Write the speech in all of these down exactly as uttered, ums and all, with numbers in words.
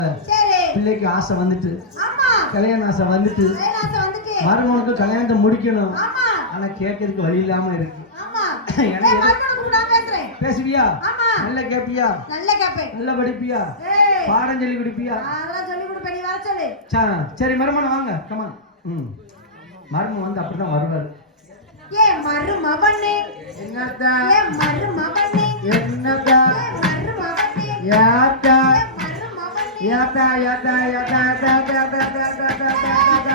பிள்ளைக்கு ஆசை வந்துட்டு, கல்யாண ஆசை வந்துட்டு, மருமனுக்கு கல்யாணத்தை முடிக்கணும். ஆனா கேட்கறதுக்கு வழி இல்லாம இருக்கு. பேசுவியா? நல்ல கேப்பியா? நல்ல படிப்பியா? பாடம் சொல்லி கொடுப்பியா? சரி மருமனை வாங்க, கமான். ம், மருமன் வந்து அப்படிதான் வருவாரு. ஏ மருமவனே என்னடா? ஏ மருமவனே என்னடா? ஏ மருமவனே யாடா? மருமவனே யாடா யாடா யாடா யாடா யாடா யாடா.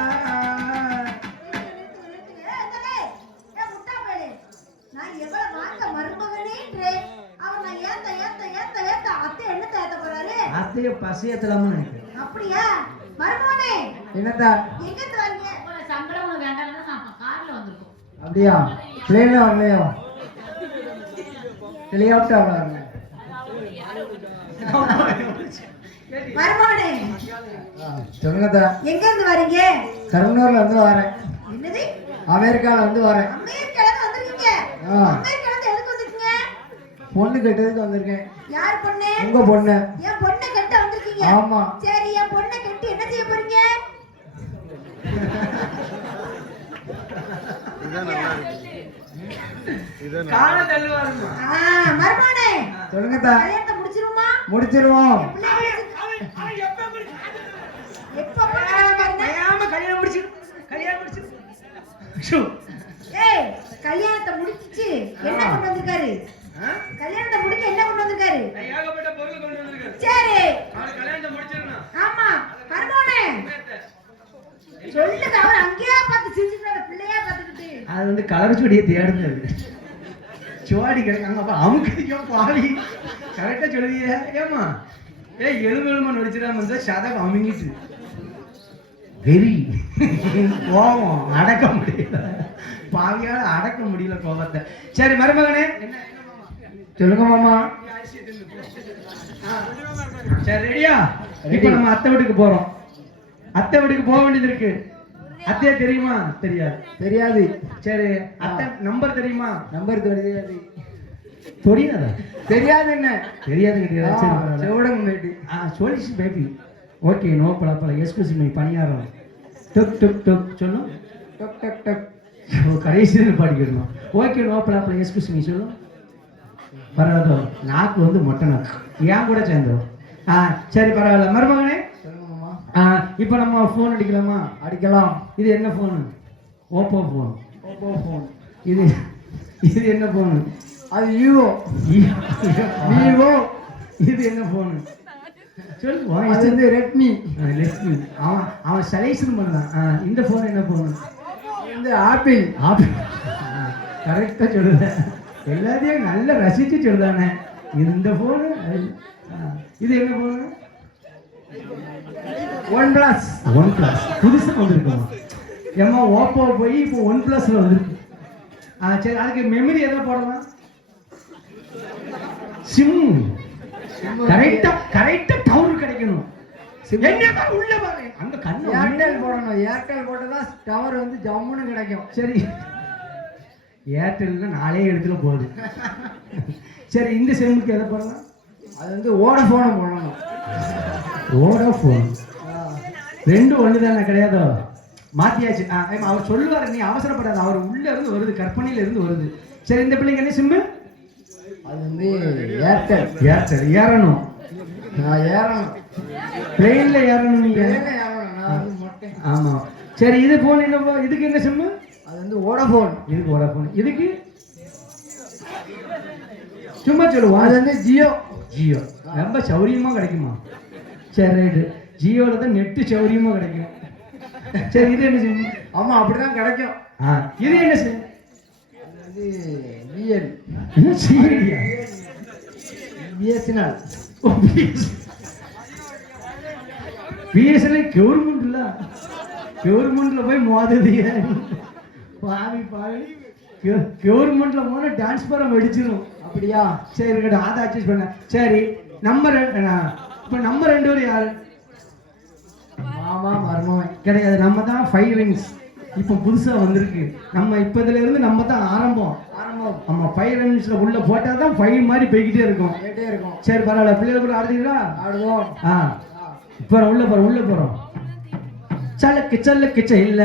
ஏ முட்டா பேலே, நான் எவ்வளவு வாங்க மருமவனேன்றே, அவன் நான் ஏத்த ஏத்த ஏத்த ஏத்த அத்தை என்ன ஏத்த போறாரு? அத்தைய பசியத்தலாம நினைக்கிறேன். அப்படியா? மருமவனே என்னடா? எங்க இருந்து வரீங்க? உன சம்பளம் உனக்கு வேண்டாம்னா நான் கார்ல வந்திருக்கோம். அப்படியா? பிளேன்ல வரலையோ? ஹெலிகாப்டர்ல வரல. மருமவனே சொல்லுங்கடா. எங்க இருந்து வரீங்க? கர்னூல்ல இருந்து வரேன். என்னது? அமெரிக்கால இருந்து வரேன். அமெரிக்கால இருந்து வந்திருக்கீங்க? அமெரிக்கால இருந்து எதுக்கு வந்திருக்கீங்க? பொண்ணு கெட்டதுக்கு வந்திருக்கேன். யார் பொண்ணு? உங்க பொண்ணு. என் பொண்ணை கட்ட வந்திருக்கீங்க? ஆமா. சரி, என் பொண்ணை கட்டி என்ன செய்ய போறீங்க? இதான் நல்லா இருக்கு. இதான் காண தள்ளுவாருமா. ஆ, மருமவனே சொல்லுங்கடா. கல்யாணத்தை முடிச்சிருமா? முடிச்சிருவோம். எப்ப பண்ணலாம்? பையாம கல்யாணம் முடிச்சு கல்யாணம் முடிச்சு. ஷூ. ஏய், கல்யாணத்தை முடிச்சிச்சு என்ன கொண்டு வந்திருக்காரு? கல்யாணத்தை முடிக்க என்ன கொண்டு வந்திருக்காரு? ஏகப்பட்ட பொருள் கொண்டு வந்திருக்காரு. சரி, அவன் கல்யாணத்தை முடிச்சிரணும். ஆமா. மருமவனே சொல்லுங்க, அவர் அங்கேயே பார்த்து சிரிச்சுட்டாரு, பிள்ளையா பார்த்துக்கிட்டு. அது வந்து கலர் சுடியை தேடுனது. சுவாடி கிடைக்காங்க. அப்ப அமுக்குதிக்கோ பாவி. கரெக்டா சொல்லுவீங்க. ஏமா ஏய் எலும்பு எலும்பு நடிச்சிடாம இருந்தா சதம் அமுங்கிட்டு வெறி கோபம் அடக்க முடியல. பாவியால அடக்க முடியல கோபத்தை. சரி மருமகனே சொல்லுங்க மாமா. சரி ரெடியா? இப்ப நம்ம அத்தை வீட்டுக்கு போறோம். அத்தை வீட்டுக்கு போக வேண்டியது இருக்கு. அத்தையா தெரியுமா? தெரியாது. தெரியாது. சரி, அத்தை நம்பர் தெரியுமா? நம்பர் தெரியாது. தெரியாதா? தெரியாது. என்ன தெரியாது? பேபி. ஆ சோலிஷ் baby. Okay, no problem. Excuse me பணியாரம். டக் டக் டக் சொல்லும். டக் டக் டக். கடைசியில் பாடிக்கணும். Okay, no problem. Excuse me சொல்லும். பரவாயில்ல, நாக்கு வந்து மொட்டை நாக்கு. ஏன் கூட சேர்ந்துடும். ஆ சரி பரவாயில்ல. மருமகனே இப்போ நம்ம ஃபோன் அடிக்கலாமா? அடிக்கலாம். இது என்ன phone? Oppo phone. Oppo phone. இது இது என்ன ஃபோனு? அது விவோ. விவோ. இது என்ன ஃபோனு? சொல்லு. இது வந்து ரெட்மி. ரெட்மி. அவன் அவன் செலக்ஷன் பண்ணான். இந்த ஃபோன் என்ன ஃபோனு? இந்த ஆப்பிள். ஆப்பிள். கரெக்டாக சொல்லுத. எல்லாத்தையும் நல்லா ரசித்து சொல்லுதானே. இந்த ஃபோனு. இது என்ன phone? One plus. One plus புதுசாக வந்திருக்குமா? ஏமா ஓப்போ போய் இப்போ ஒன் பிளஸ்ல வந்துருக்கு. ஆ சரி, அதுக்கு மெமரி எதை போடலாம்? சிம். கரெக்டா கரெக்டா டவர் கிடைக்கணும். என்ன உள்ள பாரு, அங்க கண்ணு ஏர்டெல் போடணும். ஏர்டெல் போட்டா டவர் வந்து ஜம்முன்னு கிடைக்கும். சரி, ஏர்டெல்ல நாலே இடத்துல போகுது. சரி, இந்த சிம்முக்கு எதை போடலாம்? அது வந்து வோடஃபோன் போடணும். வோடஃபோன் ரெண்டும் ஒன்று தானே? கிடையாதோ? மாத்தியாச்சு. அவர் சொல்லுவார், நீ அவசரப்படாத. அவர் உள்ள இருந்து வருது, கற்பனையில இருந்து வருது. சரி, இந்த பிள்ளைங்க என்ன சிம்மு? அது வந்து ஏர்டெல். ஏர்டெல் ஏறணும். நான் ஏறணும். பிளேன்ல ஏறணும். நீங்க ஆமா. சரி, இது போன் என்ன? இதுக்கு என்ன சிம்மு? அது வந்து வோடஃபோன். இதுக்கு வோடஃபோன். இதுக்கு சும்மா சொல்லுவோம். அது வந்து ஜியோ. ஜியோ ரொம்ப சௌரியமா கிடைக்குமா? சரி ரைட்டு. ஜியோல தான் நெட்டு சௌரியமா கிடைக்கும். சரி, இது என்ன சிம்? ஆமா, அப்படிதான் கிடைக்கும். ஆ இது என்ன சிம்? இது விஎல். என்ன சிஎல்டியா? பிஎஸ்என்எல். ஓ பிஎஸ்என்எல். பிஎஸ்என்எல் கவர்மெண்ட் இல்ல. கவர்மெண்ட்ல போய் மோதுதியா பாவி பாவி. கவர்மெண்ட்ல போனா டிரான்ஸ்பரம் வெடிச்சிடும். அப்படியா? சரி இருக்கட்டும், அதை அட்ஜஸ்ட் பண்ண. சரி, நம்பர் இப்போ நம்ம ரெண்டு பேரும் யாரு? மாமா மருமகன் கிடையாது. நம்ம தான் ஃபைவ் ரிங்ஸ். இப்போ புதுசா வந்திருக்கு. நம்ம இப்பதுல இருந்து நம்ம தான் ஆரம்பம். ஆரம்பம். நம்ம ஃபைவ் ரிங்ஸ்ல உள்ள போட்டா தான் ஃபைவ் மாதிரி போய்கிட்டே இருக்கும். போயிட்டே இருக்கும். சரி பரவாயில்ல. பிள்ளைகள் கூட ஆடுறீங்களா? ஆடுவோம். ஆ போறோம் உள்ள போறோம் உள்ள போறோம் சலுக்கு சலுக்கு இல்ல